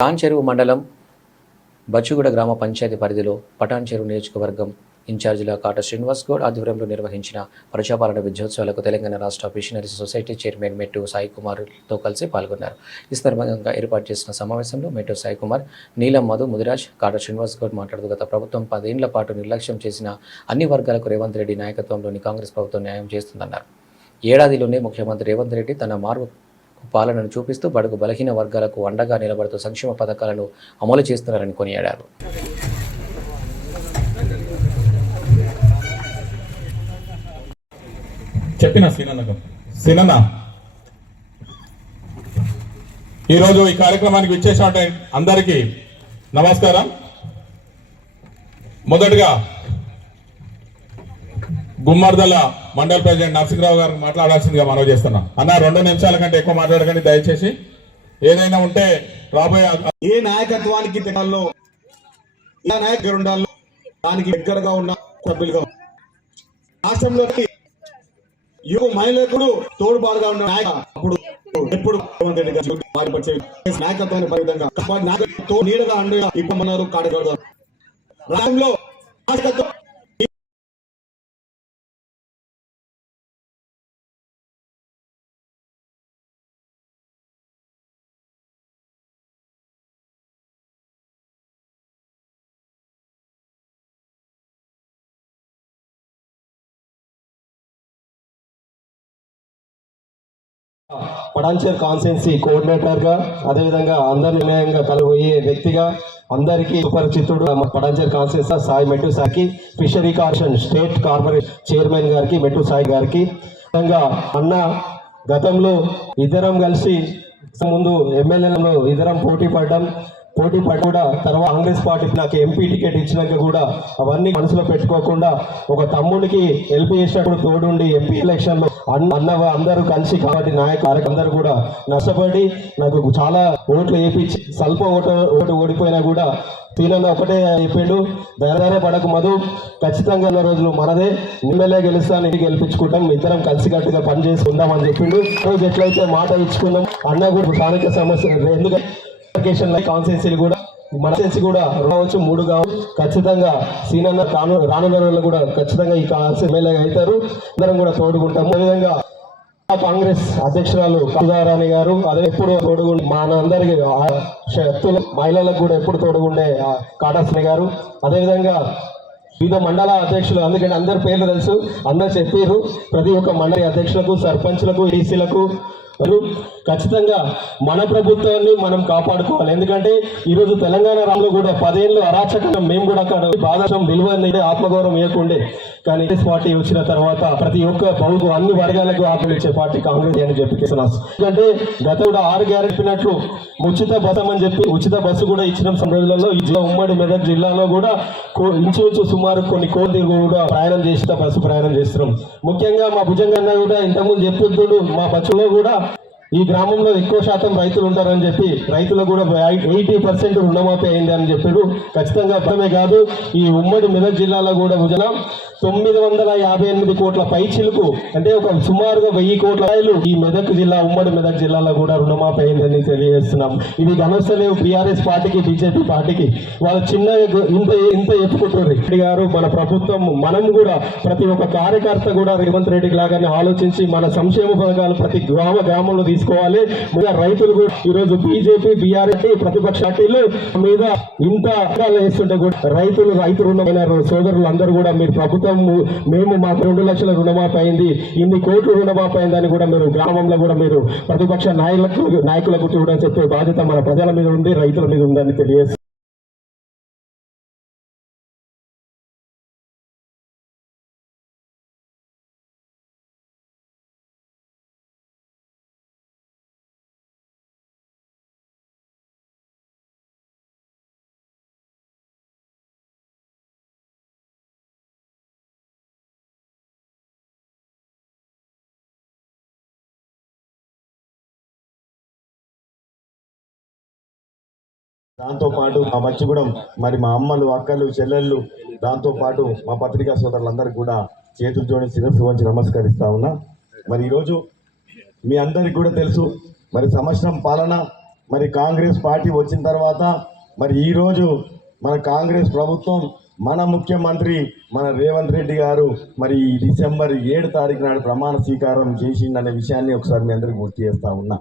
పటాన్ చెరువు మండలం బచ్చుగూడ గ్రామ పంచాయతీ పరిధిలో పటాన్ చెరువు నియోజకవర్గం ఇన్ఛార్జిల కాట శ్రీనివాస్ గౌడ్ ఆధ్వర్యంలో నిర్వహించిన ప్రజాపాలన విద్యోత్సవాలకు తెలంగాణ రాష్ట్ర మిషనరీ సొసైటీ చైర్మన్ మెట్టు సాయి కుమార్తో కలిసి పాల్గొన్నారు. ఈ సందర్భంగా ఏర్పాటు చేసిన సమావేశంలో మెట్టు సాయి కుమార్, నీలం మధు ముదిరాజ్, కాట శ్రీనివాస్ గౌడ్ మాట్లాడుతూ గత ప్రభుత్వం 10 ఏళ్ల పాటు నిర్లక్ష్యం చేసిన అన్ని వర్గాలకు రేవంత్ రెడ్డి నాయకత్వంలోని కాంగ్రెస్ ప్రభుత్వం న్యాయం చేస్తుందన్నారు. ఏడాదిలోనే ముఖ్యమంత్రి రేవంత్ రెడ్డి తన మార్పు పాలనను చూపిస్తూ బడుగు బలహీన వర్గాలకు అండగా నిలబడుతూ సంక్షేమ పథకాలను అమలు చేస్తున్నారని కొనియాడారు. చెప్పిన సీనన్న ఈరోజు ఈ కార్యక్రమానికి విచ్చేసిన అందరికీ నమస్కారం. మొదటగా గుమ్మర్దల మండల ప్రెసిడెంట్ నరసింహరావు గారిని మాట్లాడాల్సిందిగా మనవి చేస్తున్నాం. అన్న 2 నిమిషాల కంటే ఎక్కువ మాట్లాడకండి దయచేసి. ఏదైనా ఉంటే రాబోయే ఏ నాయకత్వానికి తెలంగాణలో నాయకులు ఉండాలో దానికి దగ్గరగా ఉన్న సభ్యులుగా రాష్ట్రంలోకి యువ మహిళలకు తోడుబాటుగా ఉన్న నాయక అప్పుడు ఎప్పుడు నాయకత్వాన్ని పరిమితంగా నాయకత్వం నీడగా అండగా ఇప్పమన్నారు కాడగలరు. రాష్ట్రంలో నాయకత్వం పటాన్చేరు కాన్స్టిట్యున్సీ కోఆర్డినేటర్ గా అదేవిధంగా అందరి నిర్ణయంగా కలబోయే వ్యక్తిగా అందరికీ సుపరిచితుడు పటాన్చేరు కాన్స్టిట్యున్సీ సాయి మెట్టు సాయికి, fishery corporation state corporation chairman గారికి మెట్టు సాయి గారికి అన్న గతంలో ఇద్దరం కలిసి ముందు ఎమ్మెల్యేలలో ఇద్దరం పోటీ పడ్డ కూడా తర్వాత కాంగ్రెస్ పార్టీ నాకు ఎంపీ టికెట్ ఇచ్చినాక కూడా అవన్నీ మనసులో పెట్టుకోకుండా ఒక తమ్ముడికి హెల్ప్ చేసినప్పుడు తోడుండి ఎంపీ ఎలక్షన్ లో అందరూ కలిసి కాబట్టి నాయకులు అందరూ కూడా నష్టపడి నాకు చాలా ఓట్లు వేయించి స్వల్ప ఓటు ఓడిపోయినా కూడా తీనన్న ఒకటే చెప్పిండు, ధైర్య పడకు మధు, ఖచ్చితంగా ఉన్న రోజులు మనదే, ఎమ్మెల్యే గెలుస్తాను, ఇంటికి గెలిపించుకుంటాం, ఇద్దరం కలిసికట్టుగా పని చేసుకుందాం అని చెప్పిండు. రోజు ఎట్లయితే మాట ఇచ్చుకుందాం అన్న కూడా స్థానిక సమస్య ఎందుకంటే కాన్స్టిట్యున్సీలు కూడా మన కూడా రావచ్చు 3 కావచ్చు. ఖచ్చితంగా సీనన్న రానున్న రోజుల్లో కూడా ఖచ్చితంగా ఈ ఎమ్మెల్యే అవుతారు. అందరం కూడా తోడుకుంటాము. అదేవిధంగా కాంగ్రెస్ అధ్యక్షురాలు సుధారాణి గారు అదే ఎప్పుడు తోడుగుండి మా అందరికి శక్తులు మహిళలకు కూడా ఎప్పుడు తోడుగుండే కాటాస్ని గారు, అదేవిధంగా వివిధ మండల అధ్యక్షులు, అందుకని అందరి పేర్లు తెలుసు, అందరు చెప్పారు. ప్రతి ఒక్క మండలి అధ్యక్షులకు, సర్పంచ్లకు, ఈసీలకు ఖచ్చితంగా మన ప్రభుత్వాన్ని మనం కాపాడుకోవాలి. ఎందుకంటే ఈరోజు తెలంగాణ రాష్ట్రంలో కూడా 10 ఏళ్ళు అరాచకంగా మేము కూడా అక్కడ బాధం విలువైన ఆత్మగౌరవం ఇవ్వకుండే, కానీ పార్టీ వచ్చిన తర్వాత ప్రతి ఒక్క పౌరుకు అన్ని వర్గాలకు ఆకలిచ్చే పార్టీ కాంగ్రెస్ అని చెప్పేస్తున్నాం. ఎందుకంటే గత కూడా 6 గ్యారెంటీనట్లు ఉచిత బస్సు అని చెప్పి ఉచిత బస్సు కూడా ఇచ్చిన రోజులలో ఈ ఉమ్మడి మెదక్ జిల్లాలో కూడా ఇంచుమించు సుమారు కొన్ని కోటి కూడా ప్రయాణం చేసిన బస్సు ప్రయాణం చేస్తున్నాం. ముఖ్యంగా మా భుజంగన్న కూడా ఇంతకుముందు చెప్పిండు, మా బస్సులో కూడా ఈ గ్రామంలో ఎక్కువ శాతం రైతులు ఉంటారని చెప్పి రైతులకు కూడా 80% రుణమాఫీ అయింది అని చెప్పాడు. ఖచ్చితంగా అర్థమే కాదు, ఈ ఉమ్మడి మెదక్ జిల్లాలో కూడా 958 కోట్ల పైచిలుకు అంటే ఒక సుమారుగా 1000 కోట్ల రూపాయలు ఈ మెదక్ జిల్లా ఉమ్మడి మెదక్ జిల్లాలో కూడా రుణమాఫీ అయిందని తెలియజేస్తున్నాం. ఇది గమనిస్తలేవు బీఆర్ఎస్ పార్టీకి, బీజేపీ పార్టీకి. వాళ్ళు చిన్న ఇంత ఎత్తుకుంటారు. రెడ్డి గారు మన ప్రభుత్వం, మనం కూడా ప్రతి ఒక్క కార్యకర్త కూడా రేవంత్ రెడ్డి లాగానే ఆలోచించి మన సంక్షేమ పథకాలు ప్రతి గ్రామంలో తీసుకోవాలి. రైతులు కూడా ఈరోజు బీజేపీ, బీఆర్ఎస్ ప్రతిపక్ష పార్టీలు మీద ఇంత వేస్తుంటే కూడా రైతు రుణమైన సోదరులు అందరూ కూడా మీరు ప్రభుత్వం మేము మాకు 2 లక్షల రుణమాఫీ అయింది, ఇన్ని కోట్లు రుణమాఫీ అయిందని కూడా మీరు గ్రామంలో కూడా మీరు ప్రతిపక్ష నాయకులకు చూడని చెప్పే బాధ్యత మన ప్రజల మీద ఉంది, రైతుల మీద ఉందని తెలియజేస్తారు. దాంతోపాటు మా బచ్చిగూడెం మరి మా అమ్మలు, అక్కలు, చెల్లెళ్ళు, దాంతోపాటు మా పత్రికా సోదరులందరికీ కూడా చేతులు జోడించి శిరస్సు వంచి నమస్కరిస్తా ఉన్నా. మరి ఈరోజు మీ అందరికి కూడా తెలుసు, మరి సంవత్సరం పాలన మరి కాంగ్రెస్ పార్టీ వచ్చిన తర్వాత మరి ఈరోజు మన కాంగ్రెస్ ప్రభుత్వం మన ముఖ్యమంత్రి మన రేవంత్ రెడ్డి గారు మరి ఈ డిసెంబర్ 7 తారీఖు నాడు ప్రమాణ స్వీకారం చేసిందనే విషయాన్ని ఒకసారి మీ అందరికీ గుర్తు చేస్తా ఉన్నా.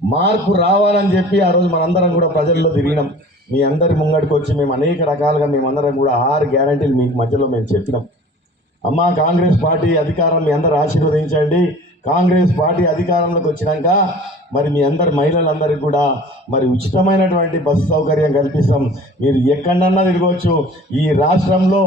మార్పు రావాలని చెప్పి ఆ రోజు మనందరం కూడా ప్రజల్లో తిరిగినాం. మీ అందరి ముంగడికి వచ్చి మేము అనేక రకాలుగా మేమందరం కూడా 6 గ్యారంటీలు మీకు మధ్యలో మేము చెప్పినాం. అమ్మా కాంగ్రెస్ పార్టీ అధికారం మీ అందరు ఆశీర్వదించండి. కాంగ్రెస్ పార్టీ అధికారంలోకి వచ్చినాక మరి మీ అందరి మహిళలందరికీ కూడా మరి ఉచితమైనటువంటి బస్సు సౌకర్యం కల్పిస్తాం. మీరు ఎక్కడన్నా తిరగవచ్చు ఈ రాష్ట్రంలో.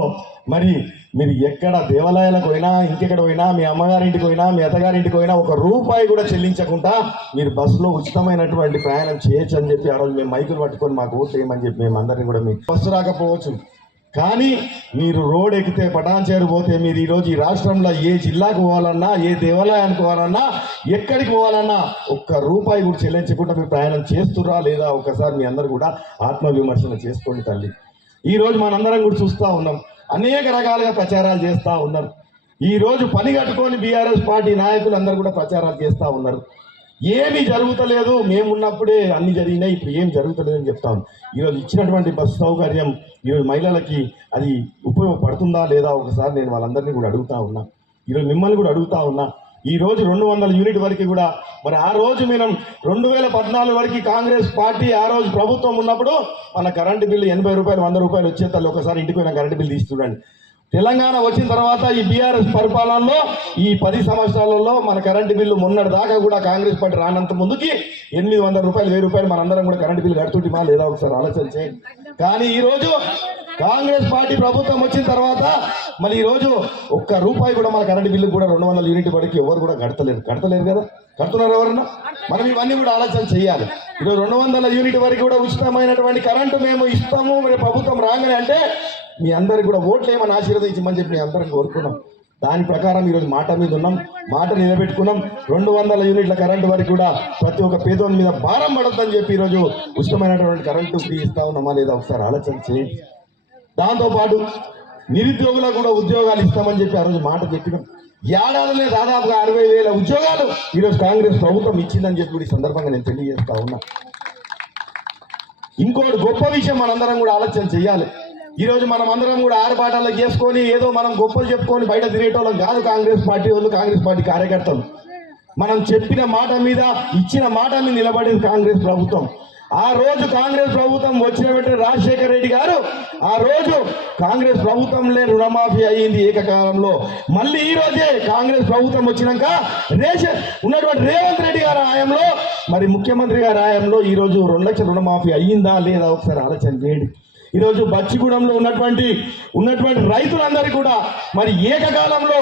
మరి మీరు ఎక్కడ దేవాలయాలకు పోయినా, ఇంకెక్కడ పోయినా, మీ అమ్మగారింటికి పోయినా, మీ అత్తగారింటికి పోయినా ₹1 కూడా చెల్లించకుండా మీరు బస్సులో ఉచితమైనటువంటి ప్రయాణం చేయొచ్చు అని చెప్పి ఆ రోజు మేము మైకులు పట్టుకొని మాకు ఓట్లు వేయమని చెప్పి మేము అందరినీ కూడా మీ బస్సు రాకపోవచ్చు, కానీ మీరు రోడ్ ఎక్కితే పటాన్చేరు పోతే మీరు ఈరోజు ఈ రాష్ట్రంలో ఏ జిల్లాకు పోవాలన్నా, ఏ దేవాలయానికి పోవాలన్నా, ఎక్కడికి పోవాలన్నా ₹1 కూడా చెల్లించకుండా మీరు ప్రయాణం చేస్తురా లేదా ఒక్కసారి మీ అందరూ కూడా ఆత్మవిమర్శన చేసుకోండి తల్లి. ఈరోజు మనందరం కూడా చూస్తూ ఉన్నాం, అనేక రకాలుగా ప్రచారాలు చేస్తూ ఉన్నారు. ఈరోజు పని కట్టుకొని బీఆర్ఎస్ పార్టీ నాయకులు అందరూ కూడా ప్రచారాలు చేస్తూ ఉన్నారు. ఏమీ జరుగుతలేదు, మేము ఉన్నప్పుడే అన్ని జరిగినాయి, ఇప్పుడు ఏం జరుగుతలేదని చెప్తాం. ఈరోజు ఇచ్చినటువంటి బస్సు సౌకర్యం ఈరోజు మహిళలకి అది ఉపయోగపడుతుందా లేదా ఒకసారి నేను వాళ్ళందరినీ కూడా అడుగుతా ఉన్నా. ఈరోజు మిమ్మల్ని కూడా అడుగుతా ఉన్నా. ఈ రోజు 200 యూనిట్ వరకు కూడా మరి ఆ రోజు మనం 2014 వరకు కాంగ్రెస్ పార్టీ ఆ రోజు ప్రభుత్వం ఉన్నప్పుడు మన కరెంటు బిల్లు ₹80 ₹100 వచ్చే తల్లి ఒకసారి ఇంటికి పోయిన కరెంటు బిల్లు తీసి చూడండి. తెలంగాణ వచ్చిన తర్వాత ఈ బీఆర్ఎస్ పరిపాలనలో ఈ 10 సంవత్సరాలలో మన కరెంటు బిల్లు మొన్నటి దాకా కూడా కాంగ్రెస్ పార్టీ రానంత ముందుకి ₹800 ₹1000 మనందరం కూడా కరెంటు బిల్లు కడుతుంటామా లేదా ఒకసారి ఆలోచన చేయండి. కానీ ఈ రోజు కాంగ్రెస్ పార్టీ ప్రభుత్వం వచ్చిన తర్వాత మరి ఈ రోజు ₹1 కూడా మన కరెంటు బిల్లు కూడా 200 యూనిట్ వరకు ఎవరు కూడా కడతలేరు కదా. కడుతున్నారు ఎవరన్నా? మనం ఇవన్నీ కూడా ఆలోచన చేయాలి. ఈరోజు 200 యూనిట్ వరకు కూడా ఉచితమైనటువంటి కరెంటు మేము ఇస్తాము మరి ప్రభుత్వం రాగానే అంటే మీ అందరికి కూడా ఓట్లు ఏమని ఆశీర్వదించమని చెప్పి మీ అందరం కోరుకున్నాం. దాని ప్రకారం ఈరోజు మాట మీద ఉన్నాం, మాట నిలబెట్టుకున్నాం. 200 యూనిట్ల కరెంటు వరకు కూడా ప్రతి ఒక్క పేదోని మీద భారం పడద్దని చెప్పి ఈరోజు ఉచితమైనటువంటి కరెంటు ఫ్రీ ఇస్తా ఉన్నామా లేదా ఒకసారి ఆలోచన చేయండి. దాంతోపాటు నిరుద్యోగులకు కూడా ఉద్యోగాలు ఇస్తామని చెప్పి ఆ రోజు మాట చెప్పినాం. ఏడాదిలో దాదాపుగా 60,000 ఉద్యోగాలు ఈరోజు కాంగ్రెస్ ప్రభుత్వం ఇచ్చిందని చెప్పి ఈ సందర్భంగా నేను తెలియజేస్తా ఉన్నా. ఇంకోటి గొప్ప విషయం మనందరం కూడా ఆలోచన చేయాలి. ఈరోజు మనం అందరం కూడా ఆరుబాటాలు చేసుకొని ఏదో మనం గొప్పలు చెప్పుకొని బయట తిరిగేటోళ్ళం కాదు కాంగ్రెస్ పార్టీ వాళ్ళు, కాంగ్రెస్ పార్టీ కార్యకర్తలు. మనం చెప్పిన మాట మీద, ఇచ్చిన మాట మీద నిలబడేది కాంగ్రెస్ ప్రభుత్వం. ఆ రోజు కాంగ్రెస్ ప్రభుత్వం వచ్చిన వెంటనే రాజశేఖర రెడ్డి గారు ఆ రోజు కాంగ్రెస్ ప్రభుత్వంలో రుణమాఫీ అయ్యింది ఏకకాలంలో. మళ్ళీ ఈ రోజే కాంగ్రెస్ ప్రభుత్వం వచ్చినాక ఉన్నటువంటి రేవంత్ రెడ్డి గారి హయాంలో మరి ముఖ్యమంత్రి గారి హయాంలో ఈ రోజు 2 లక్షల రుణమాఫీ అయ్యిందా లేదా ఒకసారి ఆలోచన చేయండి. ఈరోజు బచ్చిగూడెంలో ఉన్నటువంటి రైతులందరికీ కూడా మరి ఏకకాలంలో